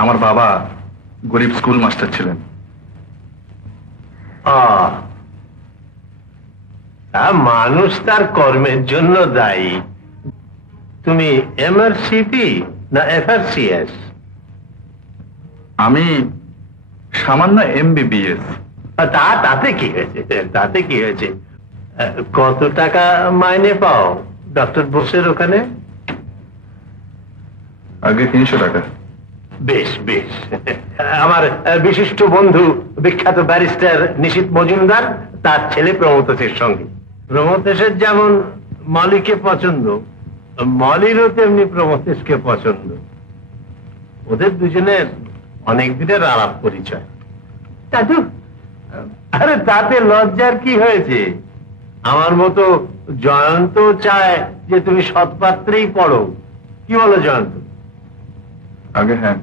আমার বাবা গরিব স্কুল মাস্টার ছিলেন। তা মানুষ তার কর্মের জন্য দায়ী। তুমি এমআরসিপি না এফআরসিএস? আমি সামান্য এমবিবিএস। তাতে কি হয়েছে, তাতে কি হয়েছে? কত টাকা মাইনে পাও ডক্টর বোসের ওখানে? আগে 300 টাকা। বেশ বেশ। আমার বিশিষ্ট বন্ধু বিখ্যাত ব্যারিস্টার নিশীথ মজুমদার, তার ছেলে প্রমথেশের সঙ্গে। প্রমথেশের যেমন মলিকে পছন্দ, মলিরও তেমনি প্রমথেশকে পছন্দ। ওদের দুজনের অনেক দিনের আলাপ পরিচয়। দাদু, আরে তাতে লজ্জার কি হয়েছে? আমার মতো জয়ন্ত চায় যে তুমি সৎপাত্রেই পড়ো। কি বলো জয়ন্ত? আগে হ্যাঁ।